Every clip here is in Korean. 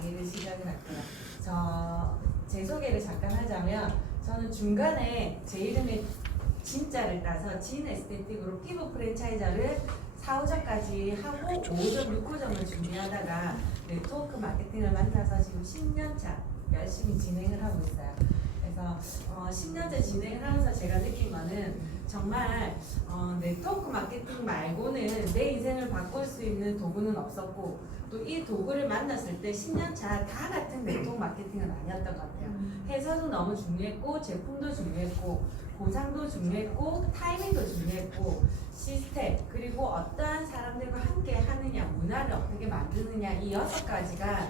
강의를 시작을 할게요. 제 소개를 잠깐 하자면 저는 중간에 제 이름의 진짜를 따서 진 에스테틱으로 피부 프랜차이저를 4, 5점까지 하고 5점, 6호점을 준비하다가 네트워크 마케팅을 만나서 지금 10년차 열심히 진행을 하고 있어요. 그래서 10년째 진행을 하면서 제가 느낀 거는 정말 네트워크 마케팅 말고는 내 인생을 바꿀 수 있는 도구는 없었고 또 이 도구를 만났을 때 10년차 다 같은 네트워크 마케팅은 아니었던 것 같아요. 회사도 너무 중요했고 제품도 중요했고 보상도 중요했고 타이밍도 중요했고 시스템 그리고 어떠한 사람들과 함께 하느냐 문화를 어떻게 만드느냐 이 6가지가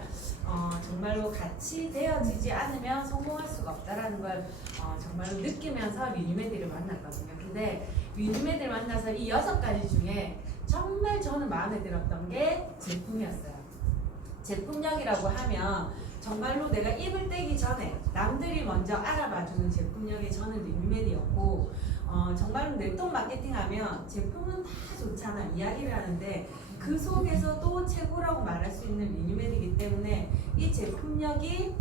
정말로 같이 되어지지 않으면 성공할 수가 없다라는 걸 정말로 느끼면서 미니메디를 만났거든요. 근데 미니메디를 만나서 이 6가지 중에 정말 저는 마음에 들었던 게 제품이었어요. 제품력이라고 하면 정말로 내가 입을 떼기 전에 남들이 먼저 알아봐주는 제품력이 저는 미니메디였고 정말로 네트워크 마케팅 하면 제품은 다 좋잖아 이야기를 하는데 그 속에서도 최고라고 말할 수 있는 미니메디이기 때문에 이 제품력이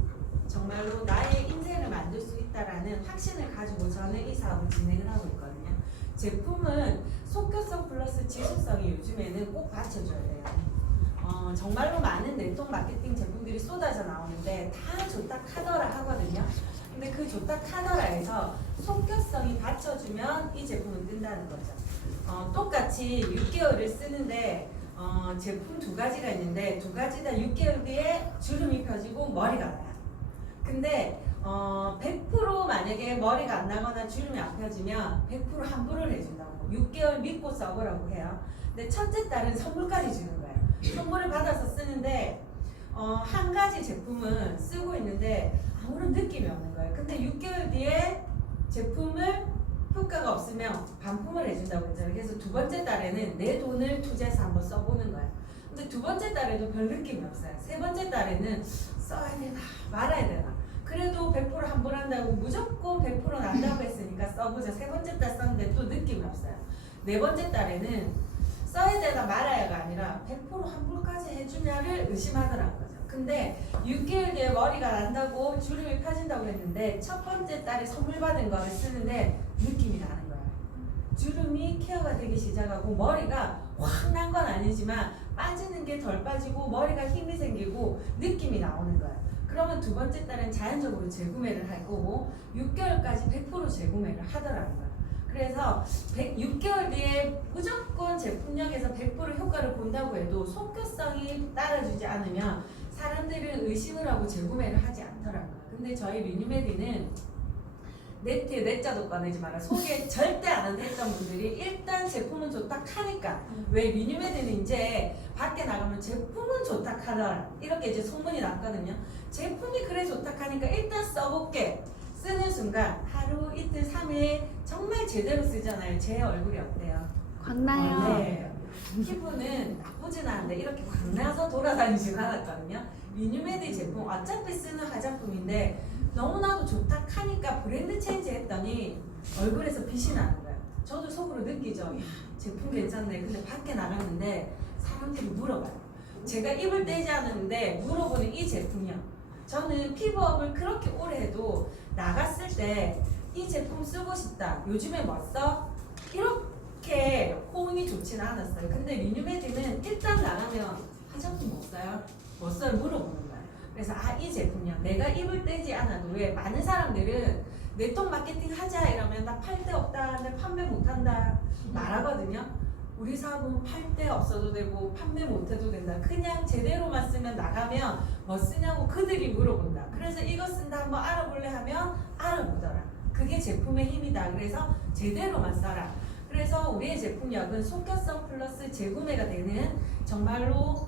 정말로 나의 인생을 만들 수 있다라는 확신을 가지고 저는 이 사업을 진행을 하고 있거든요. 제품은 속효성 플러스 지속성이 요즘에는 꼭 받쳐줘야 돼요. 정말로 많은 네트워크 마케팅 제품들이 쏟아져 나오는데 다 좋다 카더라 하거든요. 근데 그 좋다 카더라에서 속효성이 받쳐주면 이 제품은 뜬다는 거죠. 똑같이 6개월을 쓰는데 제품 2가지가 있는데 2가지 다 6개월 뒤에 주름이 펴지고 머리가 나요. 근데 100% 만약에 머리가 안 나거나 주름이 안 펴지면 100% 환불을 해준다고 6개월 믿고 써보라고 해요. 근데 첫째 딸은 선물까지 주는 거예요. 선물을 받아서 쓰는데 한 가지 제품은 쓰고 있는데 아무런 느낌이 없는 거예요. 근데 6개월 뒤에 제품을 효과가 없으면 반품을 해준다고 했잖아요. 그래서 2번째 달에는 내 돈을 투자해서 한번 써보는 거예요. 근데 2번째 달에도 별 느낌이 없어요. 3번째 달에는 써야 되나 말아야 되나 그래도 100% 환불한다고 무조건 100% 난다고 했으니까 써보자. 3번째 달 썼는데 또 느낌이 없어요. 4번째 달에는 써야 되나 말아야가 아니라 100% 환불까지 해주냐를 의심하더라는 거죠. 근데 6개월 뒤에 머리가 난다고 주름이 펴진다고 했는데 첫 번째 달에 선물 받은 거를 쓰는데 느낌이 나는 거예요. 주름이 케어가 되기 시작하고 머리가 확 난 건 아니지만 빠지는 게 덜 빠지고 머리가 힘이 생기고 느낌이 나오는 거예요. 그러면 2번째 달은 자연적으로 재구매를 할 거고 6개월까지 100% 재구매를 하더라는 거예요. 그래서 6개월 뒤에 무조건 제품력에서 100% 효과를 본다고 해도 속효성이 따라주지 않으면 사람들은 의심을 하고 재구매를 하지 않더라고요. 근데 저희 미니메디는 네트에 내자도 꺼내지 마라 소개 절대 안 한다 했던 분들이 일단 제품은 좋다 하니까 왜 미니메디는 이제 밖에 나가면 제품은 좋다 하더라 이렇게 이제 소문이 났거든요. 제품이 그래 좋다 하니까 일단 써볼게 쓰는 순간 하루 이틀 3일 정말 제대로 쓰잖아요. 제 얼굴이 어때요? 광나요. 네. 피부는 나쁘진 않은데 이렇게 광나서 돌아다니진 않았거든요. 미니메디 제품 어차피 쓰는 화장품인데 너무나도 좋다 하니까 브랜드 체인지 했더니 얼굴에서 빛이 나는 거예요. 저도 속으로 느끼죠. 야, 제품 괜찮네. 근데 밖에 나갔는데 사람들이 물어봐요. 제가 입을 떼지 않았는데 물어보는 이 제품이요. 저는 피부업을 그렇게 오래 해도 나갔을 때 이 제품 쓰고 싶다. 요즘에 뭐 써? 이렇게 호응이 좋지는 않았어요. 근데 미니메디는 일단 나가면 화장품 못 써요? 못 써요? 물어보는 거예요. 그래서 이 제품이요. 내가 입을 떼지 않아도 왜 많은 사람들은 네트워크 마케팅 하자 이러면 나 팔 데 없다. 내 판매 못한다. 말하거든요. 우리 사업은 팔 데 없어도 되고 판매 못해도 된다. 그냥 제대로만 쓰면 나가면 뭐 쓰냐고 그들이 물어본다. 그래서 이거 쓴다 한번 알아볼래 하면 알아보더라. 그게 제품의 힘이다. 그래서 제대로만 써라. 그래서 우리의 제품력은 속효성 플러스 재구매가 되는 정말로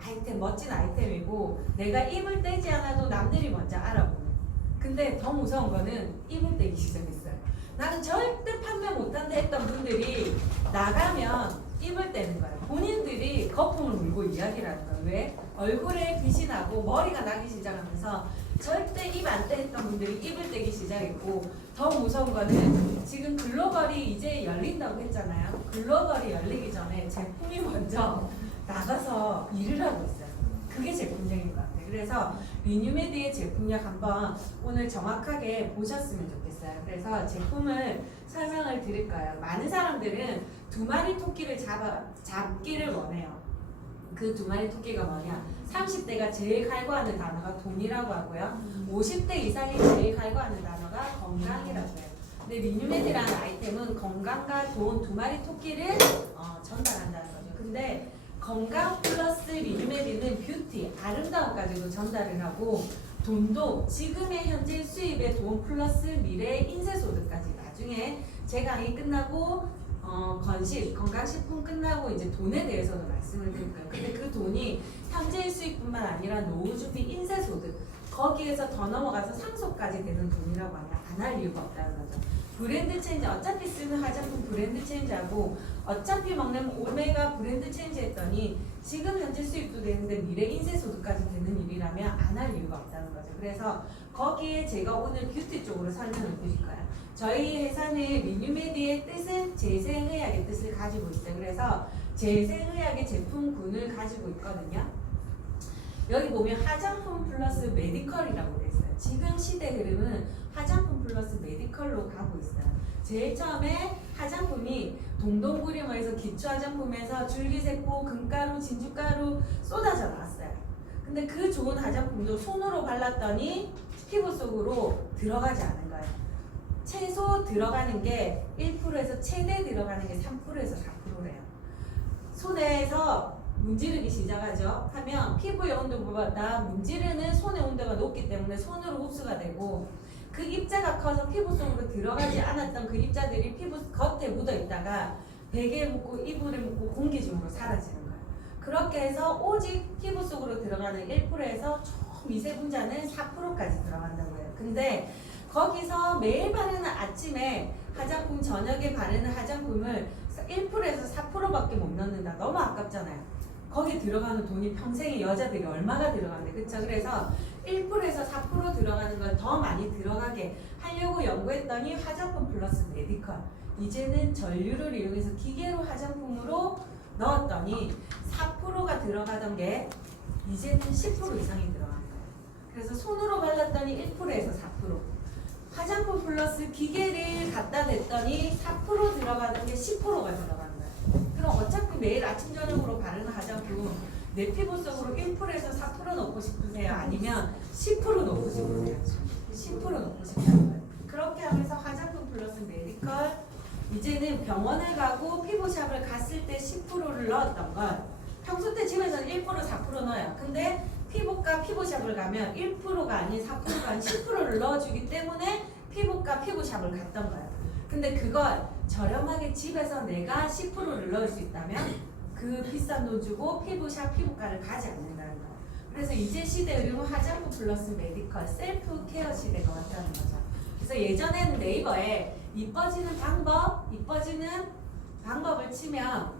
아이템, 멋진 아이템이고 내가 입을 떼지 않아도 남들이 먼저 알아보는. 근데 더 무서운 거는 입을 떼기 시작했어요. 나는 절대 판매 못한다 했던 분들이 나가면 입을 떼는 거예요. 본인들이 거품을 물고 이야기를 하는 거예요. 왜? 얼굴에 빛이 나고 머리가 나기 시작하면서 절대 입 안 떼 했던 분들이 입을 떼기 시작했고 더 무서운 거는 지금 글로벌이 이제 열린다고 했잖아요. 글로벌이 열리기 전에 제품이 먼저 나가서 일을 하고 있어요. 그게 제품적인 것 같아요. 그래서 리뉴메드의 제품력 한번 오늘 정확하게 보셨으면 좋겠어요. 그래서 제품을 설명을 드릴 거예요. 많은 사람들은 두 마리 토끼를 잡기를 원해요. 그 두 마리 토끼가 뭐냐? 30대가 제일 갈구하는 단어가 돈이라고 하고요. 50대 이상이 제일 갈구하는 단어가 건강이라고 해요. 근데 리뉴메드라는 아이템은 건강과 돈 두 마리 토끼를 전달한다는 거죠. 근데 건강 플러스 리뉴메드는 뷰티, 아름다움까지도 전달을 하고 돈도 지금의 현재 수입의 돈 플러스 미래의 인쇄소득까지 나중에 제 강의 끝나고 건식, 건강식품 끝나고 이제 돈에 대해서도 말씀을 드릴 거예요. 근데 그 돈이 현재의 수입뿐만 아니라 노후 준비 인쇄소득 거기에서 더 넘어가서 상속까지 되는 돈이라고 하면 안 할 이유가 없다는 거죠. 브랜드 체인지 어차피 쓰는 화장품 브랜드 체인지하고 어차피 먹는 오메가 브랜드 체인지 했더니 지금 현재 수입도 되는데 미래 인쇄소득까지 되는 일이라면 안 할 이유가 없다는 거죠. 그래서 거기에 제가 오늘 뷰티 쪽으로 설명을 드릴 거예요. 저희 회사는 리뉴메드의 뜻은 재생의학의 뜻을 가지고 있어요. 그래서 재생의학의 제품군을 가지고 있거든요. 여기 보면 화장품 플러스 메디컬이라고 되어 있어요. 지금 시대 흐름은 화장품 플러스 메디컬로 가고 있어요. 제일 처음에 화장품이 동동구리모에서 기초 화장품에서 줄기세포, 금가루, 진주가루 쏟아져 나왔어요. 근데 그 좋은 화장품도 손으로 발랐더니 피부 속으로 들어가지 않은 거예요. 최소 들어가는 게 1%에서 최대 들어가는 게 3%에서 4%래요. 손에서 문지르기 시작하죠. 하면 피부의 온도보다 문지르는 손의 온도가 높기 때문에 손으로 흡수가 되고 그 입자가 커서 피부 속으로 들어가지 않았던 그 입자들이 피부 겉에 묻어 있다가 베개에 묻고 이불에 묻고 공기 중으로 사라지는 거예요. 그렇게 해서 오직 피부 속으로 들어가는 1%에서 초미세분자는 4%까지 들어간다고 해요. 근데 거기서 매일 바르는 아침에 화장품, 저녁에 바르는 화장품을 1%에서 4%밖에 못 넣는다. 너무 아깝잖아요. 거기 들어가는 돈이 평생에 여자들이 얼마가 들어가는데, 그쵸? 그래서 1%에서 4% 들어가는 걸 더 많이 들어가게 하려고 연구했더니 화장품 플러스 메디컬. 이제는 전류를 이용해서 기계로 화장품으로 넣었더니 4%가 들어가던 게 이제는 10% 이상이 들어간 거예요. 그래서 손으로 발랐더니 1%에서 4%. 화장품 플러스 기계를 갖다 댔더니 4% 들어가던 게 10%가 들어간 거예요. 그럼 어차피 매일 아침 저녁으로 바르는 화장품 내 피부 속으로 1%에서 4% 넣고 싶으세요? 아니면 10% 넣고 싶으세요? 10% 넣고 싶다는 거예요. 그렇게 하면서 화장품 플러스 메디컬 이제는 병원을 가고 피부샵을 갔을 때 10%를 넣었던 건 평소 때 집에서는 1% 4% 넣어요. 근데 피부과 피부샵을 가면 1%가 아닌 4%가 아닌 10%를 넣어주기 때문에 피부과 피부샵을 갔던 거예요. 근데 그걸 저렴하게 집에서 내가 10%를 넣을 수 있다면 그 비싼 돈 주고 피부샵 피부과를 가지 않는다는 거예요. 그래서 이제 시대 흐름은 화장품 플러스 메디컬 셀프 케어 시대가 왔다는 거죠. 그래서 예전에는 네이버에 이뻐지는 방법을 치면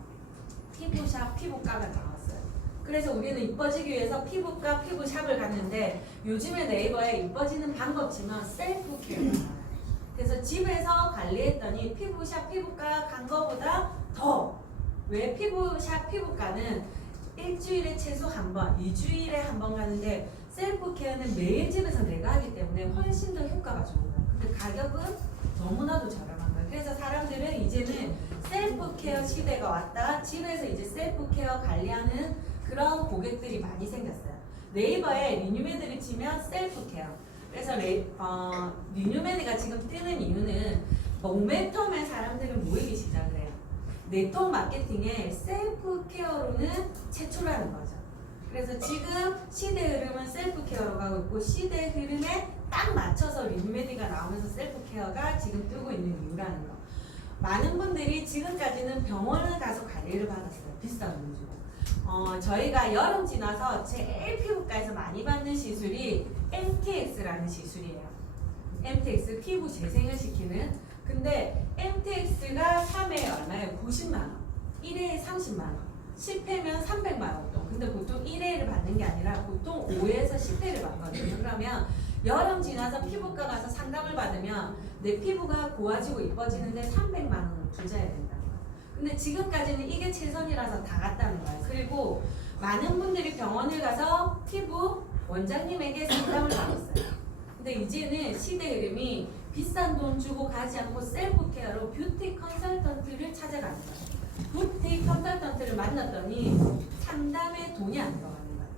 피부샵 피부과가 나왔어요. 그래서 우리는 이뻐지기 위해서 피부과 피부샵을 갔는데 요즘에 네이버에 이뻐지는 방법 치면 셀프 케어가 나와요. 그래서 집에서 관리했더니 피부샵 피부과 간 거보다 더. 왜 피부샵 피부과는 일주일에 최소 한 번, 2주일에 한 번 가는데 셀프 케어는 매일 집에서 내가 하기 때문에 훨씬 더 효과가 좋은 거예요. 근데 가격은 너무나도 저렴한 거예요. 그래서 사람들은 이제는 셀프 케어 시대가 왔다. 집에서 이제 셀프 케어 관리하는 그런 고객들이 많이 생겼어요. 네이버에 리뉴메드를 치면 셀프 케어. 그래서 리뉴메드가 지금 뜨는 이유는 모멘텀에 사람들은 모이기 시작을 해요. 네트워크 마케팅에 셀프 케어로는 최초라는 거죠. 그래서 지금 시대 흐름은 셀프 케어로 가고 있고 시대 흐름에 딱 맞춰서 리뉴메드가 나오면서 셀프 케어가 지금 뜨고 있는 이유라는 거. 많은 분들이 지금까지는 병원을 가서 관리를 받았어요. 비싼 돈 주고. 저희가 여름 지나서 제일 피부과에서 많이 받는 시술이 MTX라는 시술이에요. MTX 피부 재생을 시키는. 근데 MTX가 3회에 얼마예요? 90만원. 1회에 30만원. 10회면 300만원 돈. 근데 보통 1회를 받는 게 아니라 보통 5회에서 10회를 받거든요. 그러면 여름 지나서 피부과 가서 상담을 받으면 내 피부가 고와지고 이뻐지는데 300만원을 투자해야 된다는 거예요. 근데 지금까지는 이게 최선이라서 다 갔다는 거예요. 그리고 많은 분들이 병원을 가서 피부 원장님에게 상담을 받았어요. 근데 이제는 시대 흐름이 비싼 돈 주고 가지 않고 셀프 케어로 뷰티 컨설턴트를 찾아가는 거예요. 뷰티 컨설턴트를 만났더니 상담에 돈이 안 들어가는 거예요.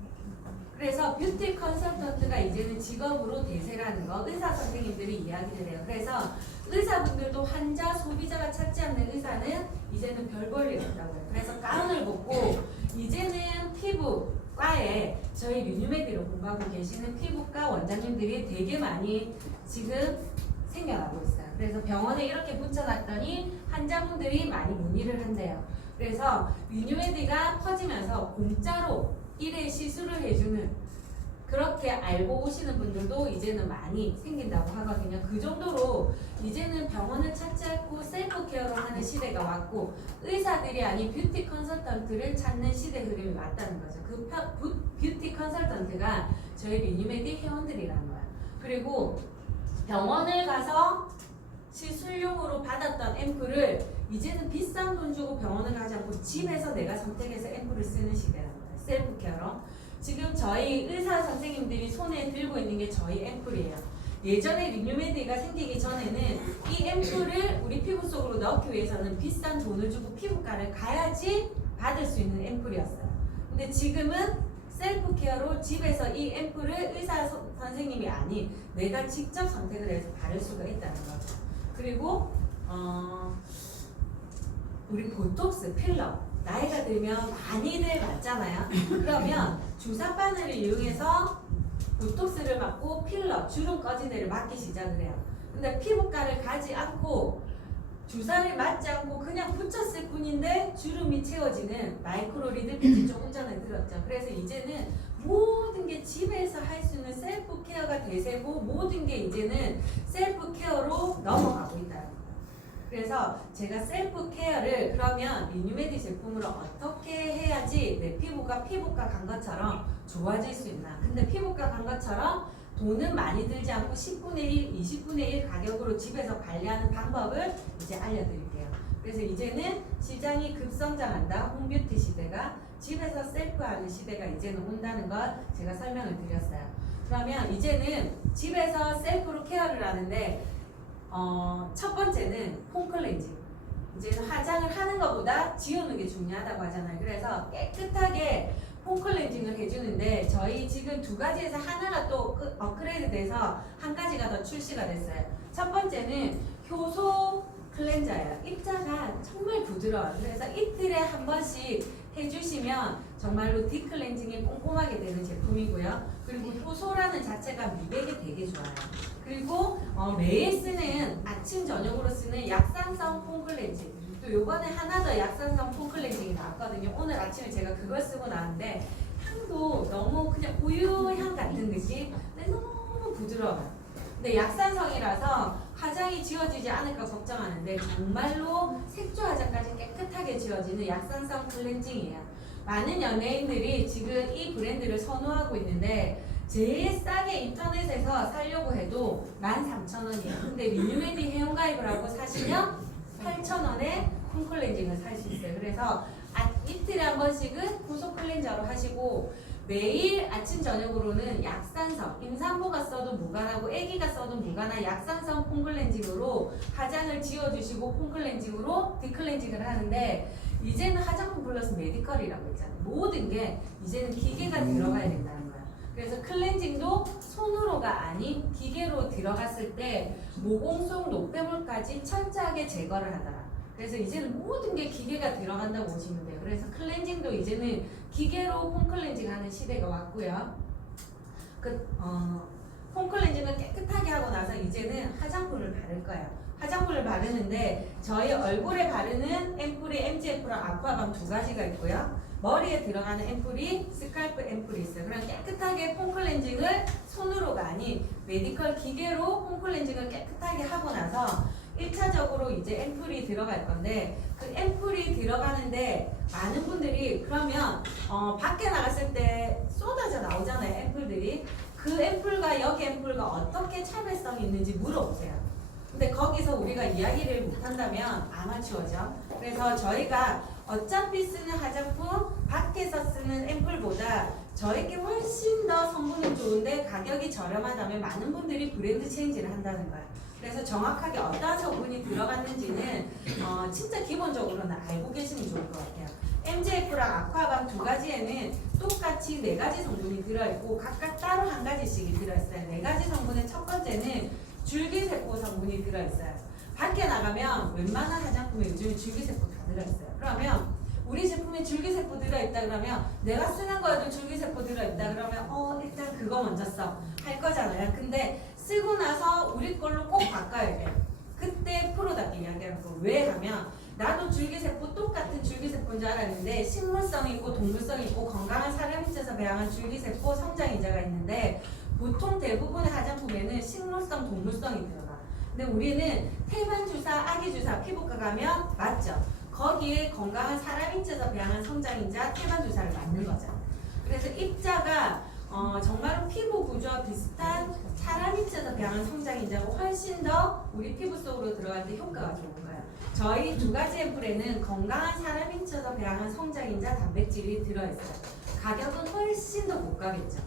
그래서 뷰티 컨설턴트가 이제는 직업으로 대세라는 거 의사 선생님들이 이야기를 해요. 그래서 의사분들도 환자, 소비자가 찾지 않는 의사는 이제는 별 볼 일 없다고 해요. 그래서 가운을 벗고 이제는 피부과에 저희 류뉴메디로 공부하고 계시는 피부과 원장님들이 되게 많이 지금 생겨나고 있어요. 그래서 병원에 이렇게 붙여놨더니 환자분들이 많이 문의를 한대요. 그래서 류뉴메디가 퍼지면서 공짜로 1회 시술을 해주는 그렇게 알고 오시는 분들도 이제는 많이 생긴다고 하거든요. 그 정도로 이제는 병원을 찾지 않고 셀프 케어로 하는 시대가 왔고 의사들이 아닌 뷰티 컨설턴트를 찾는 시대 흐름이 왔다는 거죠. 그 뷰티 컨설턴트가 저희 류뉴메디 회원들이라는 거예요. 그리고 병원을 가서 시술용으로 받았던 앰플을 이제는 비싼 돈 주고 병원을 가지 않고 집에서 내가 선택해서 앰플을 쓰는 시대라는 거예요. 셀프 케어로. 지금 저희 의사 선생님들이 손에 들고 있는 게 저희 앰플이에요. 예전에 류뉴메디가 생기기 전에는 이 앰플을 우리 피부 속으로 넣기 위해서는 비싼 돈을 주고 피부과를 가야지 받을 수 있는 앰플이었어요. 근데 지금은 셀프 케어로 집에서 이 앰플을 의사 선생님이 아닌 내가 직접 선택을 해서 바를 수가 있다는 거죠. 그리고 우리 보톡스, 필러 나이가 들면 많이들 맞잖아요. 그러면 주사 바늘을 이용해서 보톡스를 맞고 필러, 주름 꺼진 데를 맞기 시작을 해요. 근데 피부과를 가지 않고 주사를 맞지 않고 그냥 붙였을 뿐인데 주름이 채워지는 마이크로 리들핏이 조금 전에 들었죠. 그래서 이제는 모든 게 집에서 할 수 있는 셀프 케어가 대세고 모든 게 이제는 셀프 케어로 넘어가고 있다는 거예요. 그래서 제가 셀프 케어를 그러면 류뉴메디 제품으로 어떻게 해야지 내 피부가 간 것처럼 좋아질 수 있나. 근데 피부과 간 것처럼 돈은 많이 들지 않고 10분의 1, 20분의 1 가격으로 집에서 관리하는 방법을 이제 알려드릴게요. 그래서 이제는 시장이 급성장한다. 홈뷰티 시대가 집에서 셀프하는 시대가 이제는 온다는 걸 제가 설명을 드렸어요. 그러면 이제는 집에서 셀프로 케어를 하는데 첫 번째는 폼클렌징. 이제는 화장을 하는 것보다 지우는 게 중요하다고 하잖아요. 그래서 깨끗하게 폼클렌징을 해주는데 저희 지금 두 가지에서 하나가 또 업그레이드 돼서 한 가지가 더 출시가 됐어요. 첫 번째는 효소 클렌저예요. 입자가 정말 부드러워요. 그래서 이틀에 한 번씩 해주시면 정말로 딥클렌징이 꼼꼼하게 되는 제품이고요. 그리고 효소라는 자체가 미백에 되게 좋아요. 그리고 매일 쓰는 아침 저녁으로 쓰는 약산성 폼클렌징. 또 요번에 하나 더 약산성 폼클렌징이 나왔거든요. 오늘 아침에 제가 그걸 쓰고 나왔는데 향도 너무 그냥 우유향 같은 느낌? 근데 너무 부드러워요. 근데 약산성이라서 화장이 지워지지 않을까 걱정하는데 정말로 색조 화장까지 깨끗하게 지워지는 약산성 클렌징이에요. 많은 연예인들이 지금 이 브랜드를 선호하고 있는데 제일 싸게 인터넷에서 사려고 해도 13,000원이에요. 근데 류뉴메디 회원가입을 하고 사시면 8,000원에 폼클렌징을 살 수 있어요. 그래서 이틀에 한 번씩은 후속 클렌저로 하시고 매일 아침 저녁으로는 약산성, 임산부가 써도 무관하고 아기가 써도 무관한 약산성 폼클렌징으로 화장을 지워주시고 폼클렌징으로 딥클렌징을 하는데 이제는 화장품 플러스 메디컬이라고 있잖아요. 모든 게 이제는 기계가 들어가야 된다는 거예요. 그래서 클렌징도 손으로가 아닌 기계로 들어갔을 때 모공 속 노폐물까지 철저하게 제거를 하더라. 그래서 이제는 모든 게 기계가 들어간다고 보시면 돼요. 그래서 클렌징도 이제는 기계로 폼클렌징 하는 시대가 왔고요. 폼클렌징을 깨끗하게 하고 나서 이제는 화장품을 바를 거예요. 화장품을 바르는데 저희 얼굴에 바르는 앰플이 MGF랑 아쿠아밤 두 가지가 있고요. 머리에 들어가는 앰플이 스칼프 앰플이 있어요. 그럼 깨끗하게 폼클렌징을 손으로가 아닌 메디컬 기계로 폼클렌징을 깨끗하게 하고 나서 1차적으로 이제 앰플이 들어갈 건데 그 앰플이 들어가는데 많은 분들이 그러면 밖에 나갔을 때 쏟아져 나오잖아요. 앰플들이. 그 앰플과 여기 앰플과 어떻게 차별성이 있는지 물어보세요. 근데 거기서 우리가 이야기를 못한다면 아마추어죠. 그래서 저희가 어차피 쓰는 화장품 밖에서 쓰는 앰플보다 저에게 훨씬 더 성분을 좋은데 가격이 저렴하다면 많은 분들이 브랜드 체인지를 한다는 거야. 그래서 정확하게 어떤 성분이 들어갔는지는 진짜 기본적으로는 알고 계시면 좋을 것 같아요. MGF랑 아쿠아밤 두 가지에는 똑같이 4가지 성분이 들어있고 각각 따로 한 가지씩이 들어있어요. 4가지 성분의 첫 번째는 줄기세포 성분이 들어있어요. 밖에 나가면 웬만한 화장품에 요즘에 줄기세포 다 들어있어요. 그러면 우리 제품에 줄기세포 들어있다 그러면 내가 쓰는 거에도 줄기세포 들어있다 그러면 일단 그거 먼저 써 할 거잖아요. 근데 쓰고 나서 우리 걸로 꼭 바꿔야 돼요. 그때 프로답게 이야기하는 거. 왜 하면 나도 줄기세포 똑같은 줄기세포인 줄 알았는데 식물성이 있고 동물성이 있고 건강한 사람 인체에서 배양한 줄기세포 성장인자가 있는데 보통 대부분의 화장품에는 식물성 동물성이 들어가. 근데 우리는 태반주사, 아기주사 피부과 가면 맞죠? 거기에 건강한 사람 인체에서 배양한 성장인자 태반주사를 맞는 거죠. 그래서 입자가 정말로 피부 구조와 비슷한 사람 인체에서 배양한 성장인자고 훨씬 더 우리 피부 속으로 들어갈 때 효과가 좋은 거예요. 저희 두 가지 앰플에는 건강한 사람 인체에서 배양한 성장인자 단백질이 들어있어요. 가격은 훨씬 더 고가겠죠.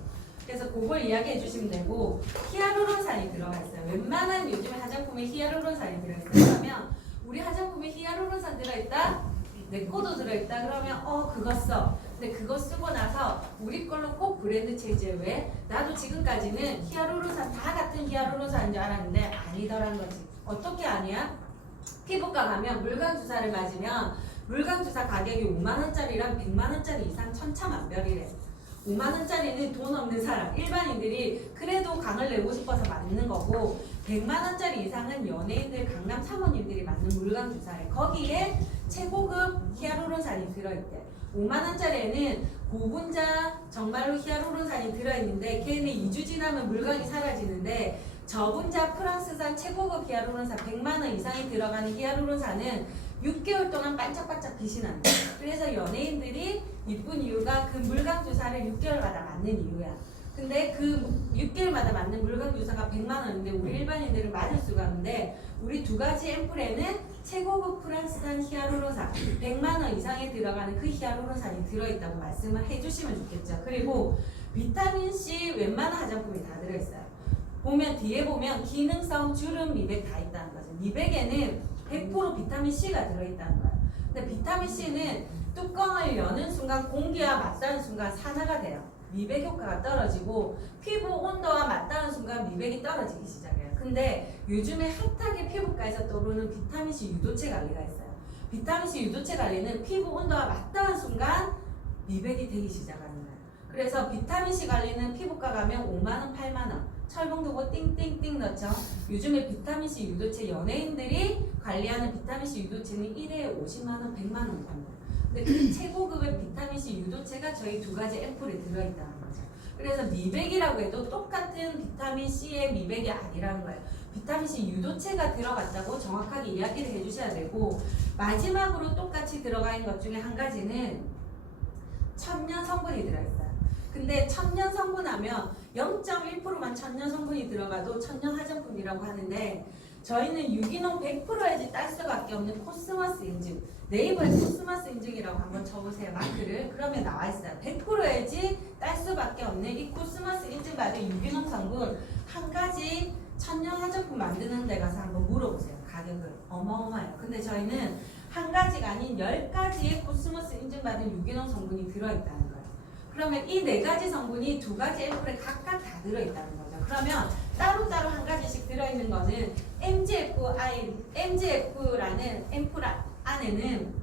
그래서 그걸 이야기해 주시면 되고 히알루론산이 들어가 있어요. 웬만한 요즘에 화장품에 히알루론산이 들어있어요. 그러면 우리 화장품에 히알루론산 들어있다? 내 거도 들어있다? 그러면 그거 써. 근데 그거 쓰고 나서 우리 걸로 꼭 브랜드 체인지에 왜? 나도 지금까지는 히알루론산 다 같은 히알루론산인 줄 알았는데 아니더란 거지. 어떻게 아니야? 피부과 가면 물광 주사를 맞으면 물광 주사 가격이 5만원짜리랑 100만원짜리 이상 천차만별이래. 5만원짜리는 돈 없는 사람, 일반인들이 그래도 강을 내고 싶어서 맞는 거고 100만원짜리 이상은 연예인들, 강남 사모님들이 맞는 물광 주사래. 거기에 최고급 히알루론산이 들어있대. 5만원짜리에는 고분자 정말로 히알루론산이 들어있는데 걔는 2주 지나면 물광이 사라지는데 저분자 프랑스산 최고급 히알루론산 100만원 이상이 들어가는 히알루론산은 6개월 동안 반짝반짝 빛이 난다. 그래서 연예인들이 이쁜 이유가 그 물광 주사를 6개월마다 맞는 이유야. 근데 그 6개월마다 맞는 물광 주사가 100만원인데 우리 일반인들은 맞을 수가 없는데 우리 두 가지 앰플에는 최고급 프랑스산 히알루론산 100만원 이상에 들어가는 그 히알루론산이 들어있다고 말씀을 해주시면 좋겠죠. 그리고 비타민C 웬만한 화장품이 다 들어있어요. 보면 뒤에 보면 기능성 주름 미백 다 있다는 거죠. 미백에는 100% 비타민C가 들어있다는 거예요. 근데 비타민C는 뚜껑을 여는 순간 공기와 맞닿는 순간 산화가 돼요. 미백 효과가 떨어지고 피부 온도와 맞닿는 순간 미백이 떨어지기 시작해요. 근데 요즘에 핫하게 피부과에서 떠오르는 비타민C 유도체 관리가 있어요. 비타민C 유도체 관리는 피부 온도와 맞닿는 순간 미백이 되기 시작하는 거예요. 그래서 비타민C 관리는 피부과 가면 5만원, 8만원 철봉두고 띵띵띵 넣죠. 요즘에 비타민C 유도체 연예인들이 관리하는 비타민C 유도체는 1회에 50만원, 100만원 정도. 근데 그 최고급의 비타민C 유도체가 저희 두 가지 앰플에 들어있다는 거죠. 그래서 미백이라고 해도 똑같은 비타민C의 미백이 아니라는 거예요. 비타민C 유도체가 들어갔다고 정확하게 이야기를 해주셔야 되고 마지막으로 똑같이 들어가 있는 것 중에 한 가지는 천연 성분이 들어있어요. 근데 천연 성분 하면 0.1%만 천연 성분이 들어가도 천연 화장품이라고 하는데 저희는 유기농 100%에지 딸 수밖에 없는 코스모스 인증 네이버에 코스모스 인증이라고 한번 쳐보세요. 마크를. 그러면 나와있어요. 100%에지 딸 수밖에 없는 이 코스모스 인증받은 유기농 성분 한 가지 천연 화장품 만드는 데 가서 한번 물어보세요. 가격을. 어마어마해요. 근데 저희는 한 가지가 아닌 10가지의 코스모스 인증받은 유기농 성분이 들어있다는 거예요. 그러면 이 4가지 성분이 2가지 앰플에 각각 다 들어있다는 거죠. 그러면 따로따로 한 가지씩 들어있는 거는 MGF라는 앰플 안에는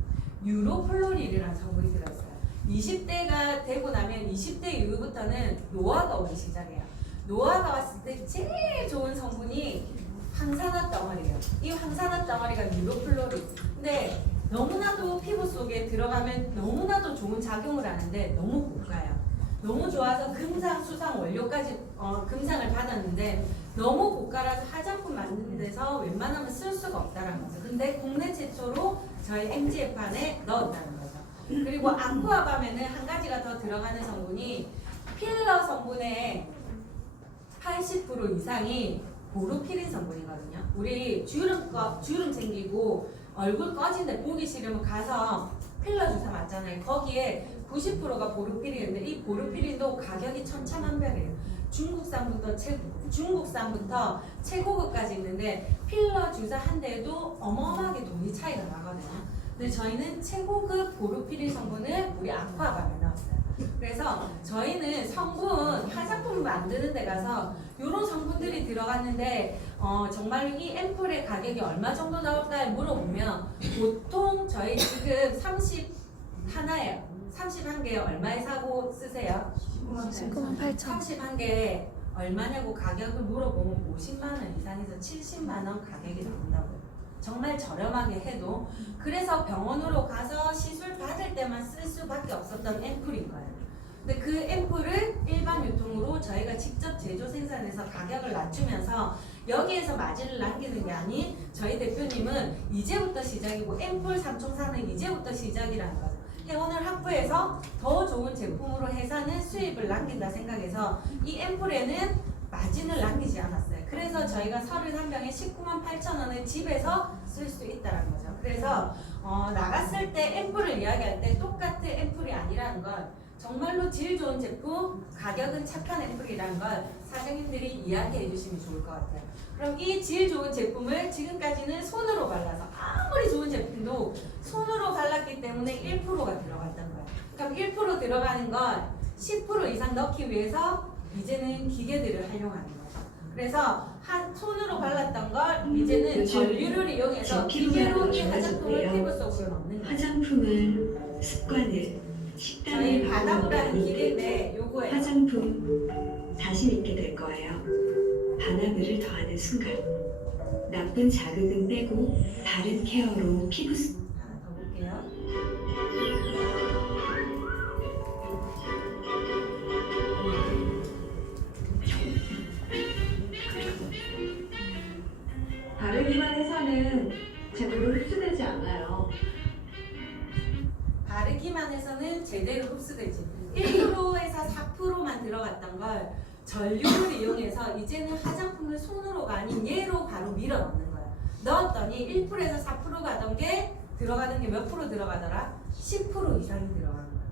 유로플로릴이라는 성분이 들어있어요. 20대가 되고 나면 20대 이후부터는 노화가 오기 시작해요. 노화가 왔을 때 제일 좋은 성분이 황산화 덩어리예요. 이 황산화 덩어리가 유로플로릴. 근데 너무나도 피부 속에 들어가면 너무나도 좋은 작용을 하는데 너무 고가요. 너무 좋아서 금상, 수상 원료까지 금상을 받았는데 너무 고가라서 화장품 만드는 데서 웬만하면 쓸 수가 없다는 거죠. 근데 국내 최초로 저희 MGF 안에 넣었다는 거죠. 그리고 아쿠아밤에는 한 가지가 더 들어가는 성분이 필러 성분의 80% 이상이 보르피린 성분이거든요. 우리 주름 생기고 얼굴 꺼진데 보기 싫으면 가서 필러 주사 맞잖아요. 거기에 90%가 보르피린인데 이 보르피린도 가격이 천차만별이에요. 미국산부터 중국산부터 최고급까지 있는데 필러 주사 한 대도 어마어마하게 돈이 차이가 나거든요. 근데 저희는 최고급 보르피린 성분을 우리 아쿠아밤에 넣었어요. 그래서 저희는 성분 화장품 만드는 데 가서 이런 성분들이 들어갔는데 정말로 이 앰플의 가격이 얼마 정도 나올까요? 물어보면 보통 저희 지금 31예요. 31개에 얼마에 사고 쓰세요? 198,000. 31개에 얼마냐고 가격을 물어보면 50만원 이상에서 70만원 가격이 나온다고요. 정말 저렴하게 해도. 그래서 병원으로 가서 시술 받을 때만 쓸 수밖에 없었던 앰플인 거예요. 근데 그 앰플을 일반 유통으로 저희가 직접 제조 생산해서 가격을 낮추면서 여기에서 마진을 남기는 게 아닌 저희 대표님은 이제부터 시작이고 앰플 삼총사는 이제부터 시작이라는 거죠. 회원을 확보해서 더 좋은 제품으로 해서는 수입을 남긴다 생각해서 이 앰플에는 마진을 남기지 않았어요. 그래서 저희가 31병에 198,000원을 집에서 쓸 수 있다는 거죠. 그래서 나갔을 때 앰플을 이야기할 때 똑같은 앰플이 아니라는 걸 정말로 질 좋은 제품, 가격은 착한 앰플이라는 걸 사장님들이 이야기해 주시면 좋을 것 같아요. 그럼 이 질 좋은 제품을 지금까지는 손으로 발라서 아무리 좋은 제품도 손으로 발랐기 때문에 1%가 들어갔던 거예요. 그럼 1% 들어가는 건 10% 이상 넣기 위해서 이제는 기계들을 활용하는 거죠. 그래서 손으로 발랐던 걸 이제는 전류를 이용해서 기계로 이 화장품을 피부 속으로 넣는 거예요. 화장품을 습관을 저희 식단을 바나무라는 기계인데 요거예요. 화장품 자신 있게 될 거예요. 바나무를 더하는 순간 나쁜 자극은 빼고 다른 케어로 피부 하나 더 볼게요. 바르기만 해서는 제대로 흡수되지 않아요. 바르기만 해서는 제대로 흡수되지. 1%에서 4%만 들어갔던 걸 전류를 이용해서 이제는 화장품을 손으로가 아닌 얘로 바로 밀어 넣는 거예요. 넣었더니 1%에서 4% 가던 게 들어가는 게 몇 프로 들어가더라? 10% 이상이 들어가는 거예요.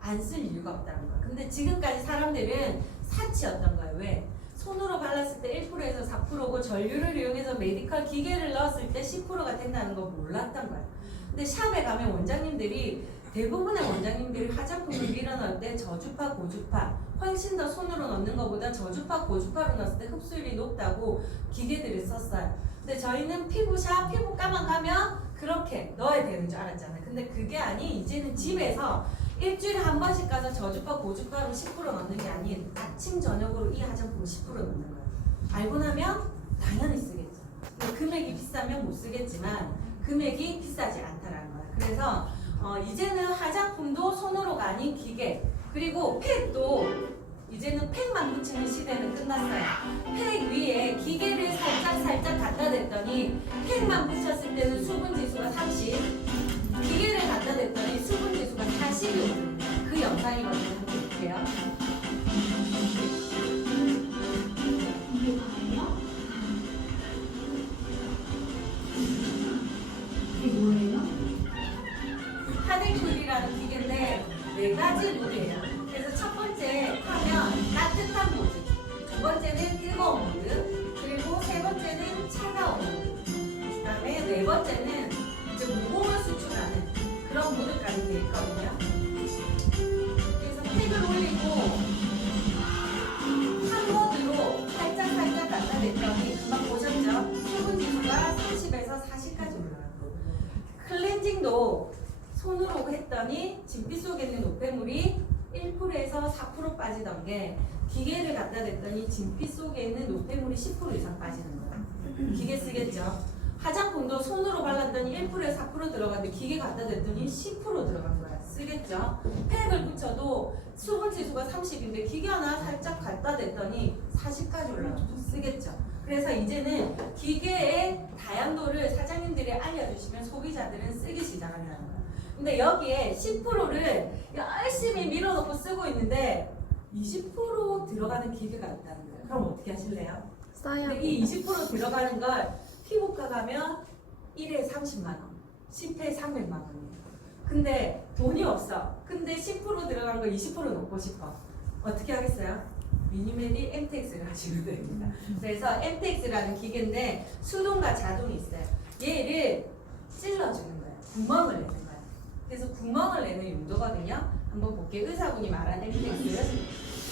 안 쓸 이유가 없다는 거예요. 근데 지금까지 사람들은 사치였던 거예요. 왜? 손으로 발랐을 때 1%에서 4%고 전류를 이용해서 메디컬 기계를 넣었을 때 10%가 된다는 거 몰랐던 거예요. 근데 샵에 가면 원장님들이 대부분의 원장님들이 화장품을 밀어 넣을 때 저주파, 고주파 훨씬 더 손으로 넣는 것보다 저주파, 고주파로 넣었을 때 흡수율이 높다고 기계들을 썼어요. 근데 저희는 피부샵, 피부과만 가면 그렇게 넣어야 되는 줄 알았잖아요. 근데 그게 아닌 이제는 집에서 일주일에 한 번씩 가서 저주파, 고주파로 10% 넣는 게 아닌 아침, 저녁으로 이 화장품을 10% 넣는 거예요. 알고 나면 당연히 쓰겠죠. 근데 금액이 비싸면 못 쓰겠지만 금액이 비싸지 않다라는 거예요. 그래서 이제는 화장품도 손으로가 아닌 기계, 그리고 팩도 이제는 팩만 붙이는 시대는 끝났어요. 팩 위에 기계를 살짝 갖다 댔더니 팩만 붙였을 때는 수분 지수가 30, 기계를 갖다 댔더니 수분 지수가 40이 오는 그 영상이거든요. 한번 볼게요. 이게 다예요? 이게 뭐예요? 하늘쿨이라는 기계인데 4가지 모드예요. 그래서 첫 번째 하면 따뜻한 모드, 두 번째는 뜨거운 모드, 그리고 세 번째는 차가운 모드, 그 다음에 네 번째는 이제 모공을 수축하는 그런 모드까지 되어 있거든요. 그래서 팩을 올리고 한 모드로 살짝 갖다 댔더니 금방 보셨죠? 수분 지수가 30에서 40까지 올라가고, 클렌징도 손으로 했더니 진피 속에 있는 노폐물이 1%에서 4% 빠지던 게 기계를 갖다 댔더니 진피 속에 있는 노폐물이 10% 이상 빠지는 거예요. 기계 쓰겠죠? 화장품도 손으로 발랐더니 1%에서 4% 들어갔는데 기계 갖다 댔더니 10% 들어간 거야. 쓰겠죠? 팩을 붙여도 수분 지수가 30인데 기계 하나 살짝 갖다 댔더니 40까지 올라가죠. 쓰겠죠? 그래서 이제는 기계의 다양도를 사장님들이 알려주시면 소비자들은 쓰기 시작한다는 거예요. 근데 여기에 10%를 열심히 밀어놓고 쓰고 있는데 20% 들어가는 기계가 있다는 거예요. 그럼 어떻게 하실래요? 써야 근데 이 20% 들어가는 걸 피부과 가면 1회 30만 원, 10회 300만 원이에요. 근데 돈이 없어. 근데 10% 들어간 거 20% 넣고 싶어. 어떻게 하겠어요? 미니메디 MTX를 하시면 됩니다. 그래서 MTX라는 기계인데 수동과 자동이 있어요. 얘를 찔러주는 거예요. 구멍을 내는 거예요. 그래서 구멍을 내는 용도거든요. 한번 볼게요. 의사분이 말한 MTX.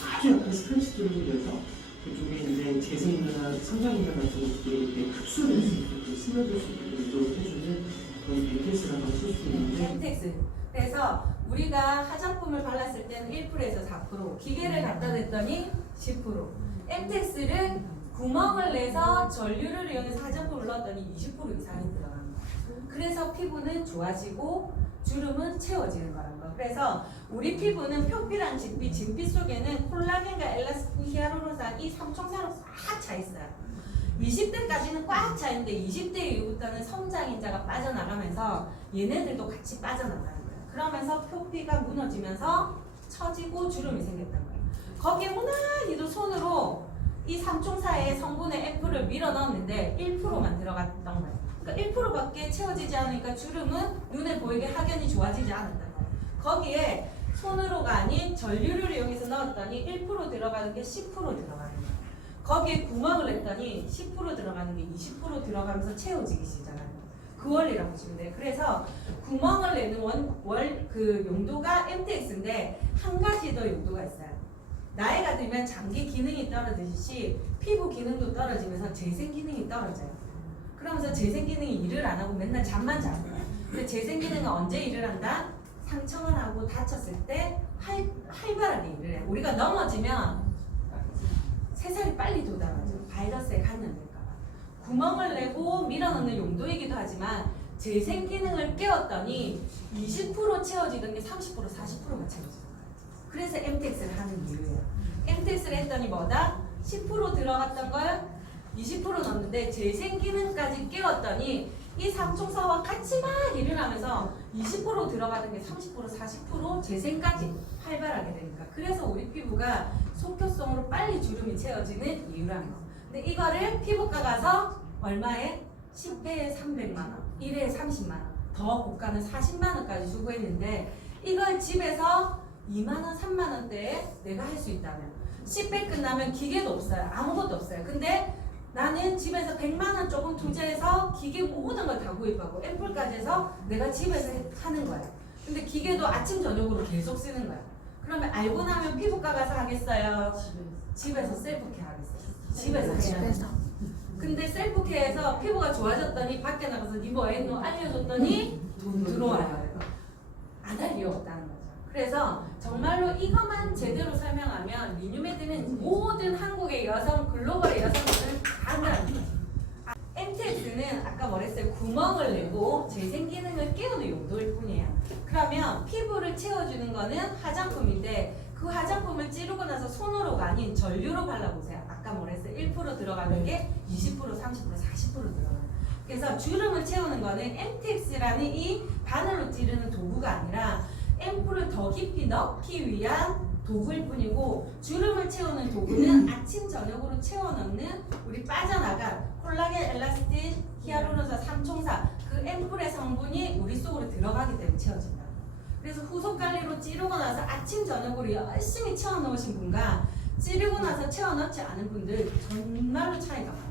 아주 약간 스크래치 정도에서 그쪽에 이제 재생이나 성장이나 같은 것들이 이렇게 흡수될 수 있게 스며들 수 있게 유도를 해주는 그런 MTS라고 쓸 수 있는데 MTX. 그래서 우리가 화장품을 발랐을 때는 1%에서 4%, 기계를 갖다 댔더니 10%. MTX를 구멍을 내서 전류를 이용해서 화장품을 넣었더니 20% 이상이 들어가는 거예요. 그래서 피부는 좋아지고 주름은 채워지는 거라는 거. 그래서 우리 피부는 표피랑 진피, 진피 속에는 콜라겐과 엘라스틴, 히아루론산 이 삼총사로 꽉 차 있어요. 20대까지는 꽉 차 있는데 20대 이후부터는 성장인자가 빠져나가면서 얘네들도 같이 빠져나가는 거예요. 그러면서 표피가 무너지면서 처지고 주름이 생겼던 거예요. 거기에 무난히도 손으로 이 삼총사의 성분의 F를 밀어 넣었는데 1%만 들어갔던 거예요. 그러니까 1%밖에 채워지지 않으니까 주름은 눈에 보이게 확연히 좋아지지 않았던 거예요. 거기에 손으로가 아닌 전류를 이용해서 넣었더니 1% 들어가는 게 10% 들어가는 거예요. 거기에 구멍을 냈더니 10% 들어가는 게 20% 들어가면서 채워지기 시작하는 거예요. 그 원리라고 보시면 돼요. 그래서 구멍을 내는 그 용도가 MTX인데 한 가지 더 용도가 있어요. 나이가 들면 장기 기능이 떨어지듯이 피부 기능도 떨어지면서 재생 기능이 떨어져요. 그러면서 재생 기능이 일을 안 하고 맨날 잠만 자는 거예요. 근데 재생 기능은 언제 일을 한다? 상처가 나고 다쳤을 때 활발하게 일을 해요. 우리가 넘어지면 새살이 빨리 돋아가죠. 바이러스에 감염될까봐. 구멍을 내고 밀어넣는 용도이기도 하지만 재생 기능을 깨웠더니 20% 채워지던 게 30%, 40%가 채워지는 거예요. 그래서 MTX를 하는 이유예요. MTX를 했더니 뭐다? 10% 들어갔던 걸 20% 넣었는데 재생 기능까지 깨웠더니 이 삼총사와 같이 막 일을 하면서 20% 들어가는 게 30%, 40% 재생까지 활발하게 되니까. 그래서 우리 피부가 속효성으로 빨리 주름이 채워지는 이유라는 거. 근데 이거를 피부과 가서 얼마에? 10회에 300만 원, 1회에 30만 원, 더 고가는 40만 원까지 주고 했는데 이걸 집에서 2만 원, 3만 원대에 내가 할 수 있다면 10회 끝나면 기계도 없어요. 아무것도 없어요. 근데 나는 집에서 100만 원 조금 투자해서 기계 모든 걸 다 구입하고 앰플까지 해서 내가 집에서 하는 거야. 근데 기계도 아침 저녁으로 계속 쓰는 거야. 그러면 알고 나면 피부과 가서 하겠어요? 집에서 셀프케어 하겠어요. 집에서 해야 집에서. 근데 셀프케어에서 피부가 좋아졌더니 밖에 나가서 니 뭐 했노 알려줬더니 돈 들어와요. 안 할 이유 없다는 거죠. 그래서 정말로 이것만 제대로 설명하면 리뉴메드는 모든 한국의 여성, 글로벌의 여성들은 다 한다는 거죠. MTX는 아까 뭐랬어요? 구멍을 내고 재생 기능을 깨우는 용도일 뿐이에요. 그러면 피부를 채워주는 거는 화장품인데 그 화장품을 찌르고 나서 손으로가 아닌 전류로 발라보세요. 아까 뭐랬어요? 1% 들어가는 게 20%, 30%, 40% 들어가요. 그래서 주름을 채우는 거는 MTX라는 이 바늘로 찌르는 도구가 아니라 앰플을 더 깊이 넣기 위한 도구일 뿐이고 주름을 채우는 도구는 아침 저녁으로 채워넣는 우리 빠져나간 콜라겐, 엘라스틴, 히아루론산, 삼총사 그 앰플의 성분이 우리 속으로 들어가기 때문에 채워진다. 그래서 후속 관리로 찌르고 나서 아침 저녁으로 열심히 채워넣으신 분과 찌르고 나서 채워넣지 않은 분들 정말로 차이가 많아요.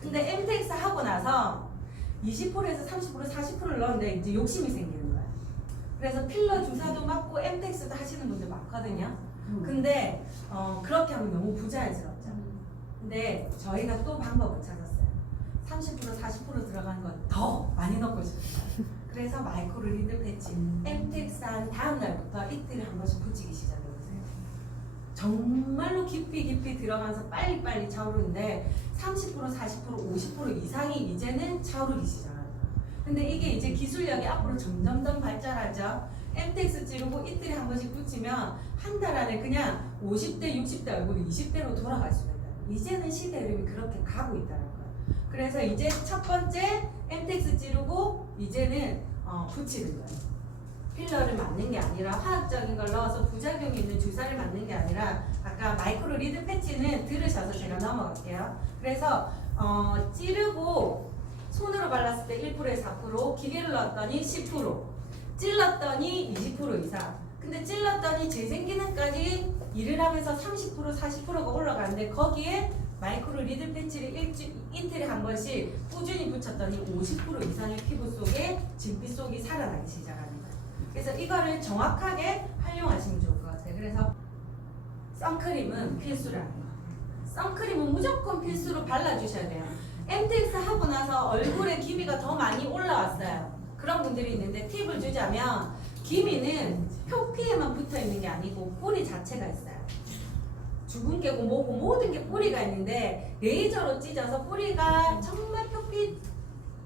근데 MTX 하고 나서 20%에서 30%, 40%를 넣었는데 이제 욕심이 생기는 거예요. 그래서 필러 주사도 맞고 MTX도 하시는 분들 많거든요. 근데 그렇게 하면 너무 부자연스럽죠. 근데 저희가 또 방법을 찾았어요. 30%, 40% 들어간 건 더 많이 넣고 싶어요. 그래서 마이크로리드 패치, MTX 한 다음 날부터 이틀에 한 번씩 붙이기 시작해보세요. 정말로 깊이 들어가면서 빨리빨리 차오르는데 30%, 40%, 50% 이상이 이제는 차오르기 시작합니다. 근데 이게 이제 기술력이 앞으로 점점 더 발전하죠. MTX 찌르고 이틀에 한 번씩 붙이면 한 달 안에 그냥 50대, 60대 얼굴이 20대로 돌아갈 수가 있다. 이제는 시대 흐름이 그렇게 가고 있다는 거예요. 그래서 이제 첫 번째 MTX 찌르고 이제는 붙이는 거예요. 필러를 맞는 게 아니라 화학적인 걸 넣어서 부작용이 있는 주사를 맞는 게 아니라 아까 마이크로 리드 패치는 들으셔서 제가 넘어갈게요. 그래서 찌르고 손으로 발랐을 때 1%에 4%, 기계를 넣었더니 10%, 찔렀더니 20% 이상, 근데 찔렀더니 재생 기능까지 일을 하면서 30% 40%가 올라가는데 거기에 마이크로 리들 패치를 이틀에 한 번씩 꾸준히 붙였더니 50% 이상의 피부 속에 진피 속이 살아나기 시작하는 거예요. 그래서 이거를 정확하게 활용하시면 좋을 것 같아요. 그래서 선크림은 필수라는 거. 선크림은 무조건 필수로 발라주셔야 돼요. MTX 하고 나서 얼굴에 기미가 더 많이 올라왔어요. 그런 분들이 있는데 팁을 주자면 기미는 표피에만 붙어 있는 게 아니고 뿌리 자체가 있어요. 주근깨고 뭐고 모든 게 뿌리가 있는데 레이저로 찢어서 뿌리가 정말 표피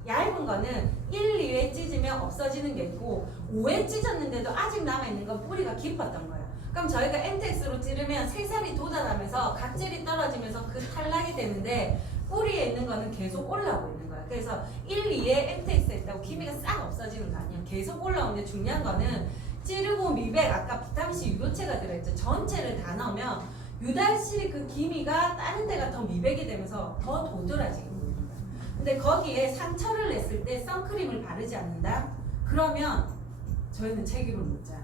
얇은 거는 1, 2회 찢으면 없어지는 게 있고 5회 찢었는데도 아직 남아있는 건 뿌리가 깊었던 거예요. 그럼 저희가 MTX로 찌르면 색살이 돋아나면서 각질이 떨어지면서 그 탈락이 되는데 뿌리에 있는 거는 계속 올라오고 있는 거예요. 그래서 1, 2회 MTX 했다고 기미가 싹 없어지는 거 아니에요. 계속 올라오는데 중요한 거는 찌르고 미백, 아까 비타민C 유효체가 들어있죠. 전체를 다 넣으면 유달시 그 기미가 다른 데가 더 미백이 되면서 더 도드라지게 됩니다. 근데 거기에 상처를 냈을 때 선크림을 바르지 않는다? 그러면 저희는 책임을 못 져요.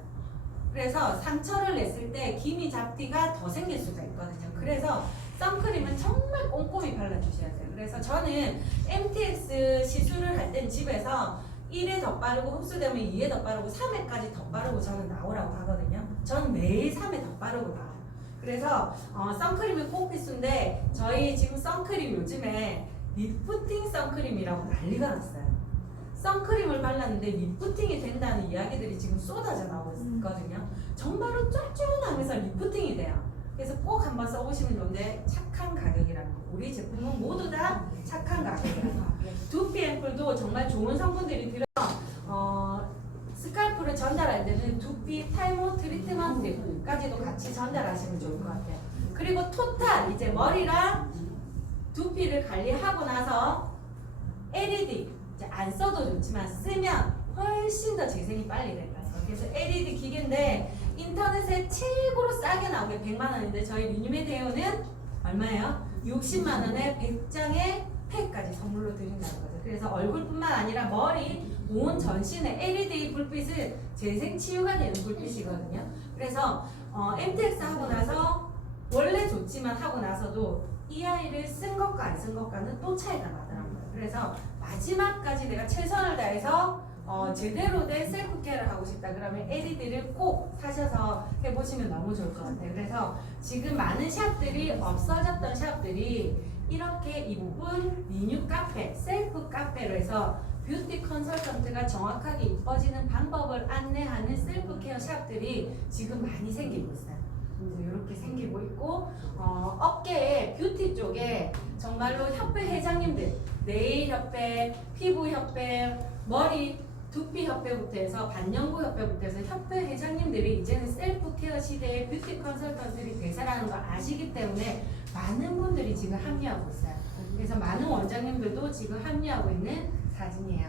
그래서 상처를 냈을 때 기미 잡티가 더 생길 수가 있거든요. 그래서 선크림은 정말 꼼꼼히 발라주셔야 돼요. 그래서 저는 MTX 시술을 할 땐 집에서 1회 더 바르고 흡수되면 2회 더 바르고 3회까지 더 바르고 저는 나오라고 하거든요. 저는 매일 3회 더 바르고 나와요. 그래서 선크림이 꼭 필수인데 저희 지금 선크림 요즘에 리프팅 선크림이라고 난리가 났어요. 선크림을 발랐는데 리프팅이 된다는 이야기들이 지금 쏟아져 나오고 있거든요. 정말로 쫀쫀하면서 리프팅이 돼요. 그래서 꼭 한번 써보시면 좋은데 착한 가격이라는 거. 우리 제품은 모두 다 착한 가격이라는 거. 두피 앰플도 정말 좋은 성분들이 들어 스칼프를 전달할 때는 두피 탈모 트리트먼트까지도 같이 전달하시면 좋을 것 같아요. 그리고 토탈 이제 머리랑 두피를 관리하고 나서 LED 이제 안 써도 좋지만 쓰면 훨씬 더 재생이 빨리 될 거예요. 그래서 LED 기계인데 인터넷에 최고로 싸게 나오게 100만 원인데 저희 미니메데오는 얼마예요? 60만 원에 100장의 팩까지 선물로 드린다는 거죠. 그래서 얼굴뿐만 아니라 머리, 온 전신에 LED 불빛을 재생 치유가 되는 불빛이거든요. 그래서 MTX 하고 나서 원래 좋지만 하고 나서도 이 아이를 쓴 것과 안 쓴 것과는 또 차이가 나더라고요. 그래서 마지막까지 내가 최선을 다해서 제대로 된 셀프 케어를 하고 싶다 그러면 LED를 꼭 사셔서 해보시면 너무 좋을 것 같아요. 그래서 지금 많은 샵들이 없어졌던 샵들이 이렇게 이쁜 리뉴 카페, 셀프 카페로 해서 뷰티 컨설턴트가 정확하게 이뻐지는 방법을 안내하는 셀프 케어 샵들이 지금 많이 생기고 있어요. 이렇게 생기고 있고 업계에 뷰티 쪽에 정말로 협회 회장님들, 네일 협회, 피부 협회, 머리 두피 협회부터 해서 반영구 협회부터 해서 협회 회장님들이 이제는 셀프 케어 시대에 뷰티 컨설턴트들이 대세라는 거 아시기 때문에 많은 분들이 지금 합류하고 있어요. 그래서 많은 원장님들도 지금 합류하고 있는 사진이에요.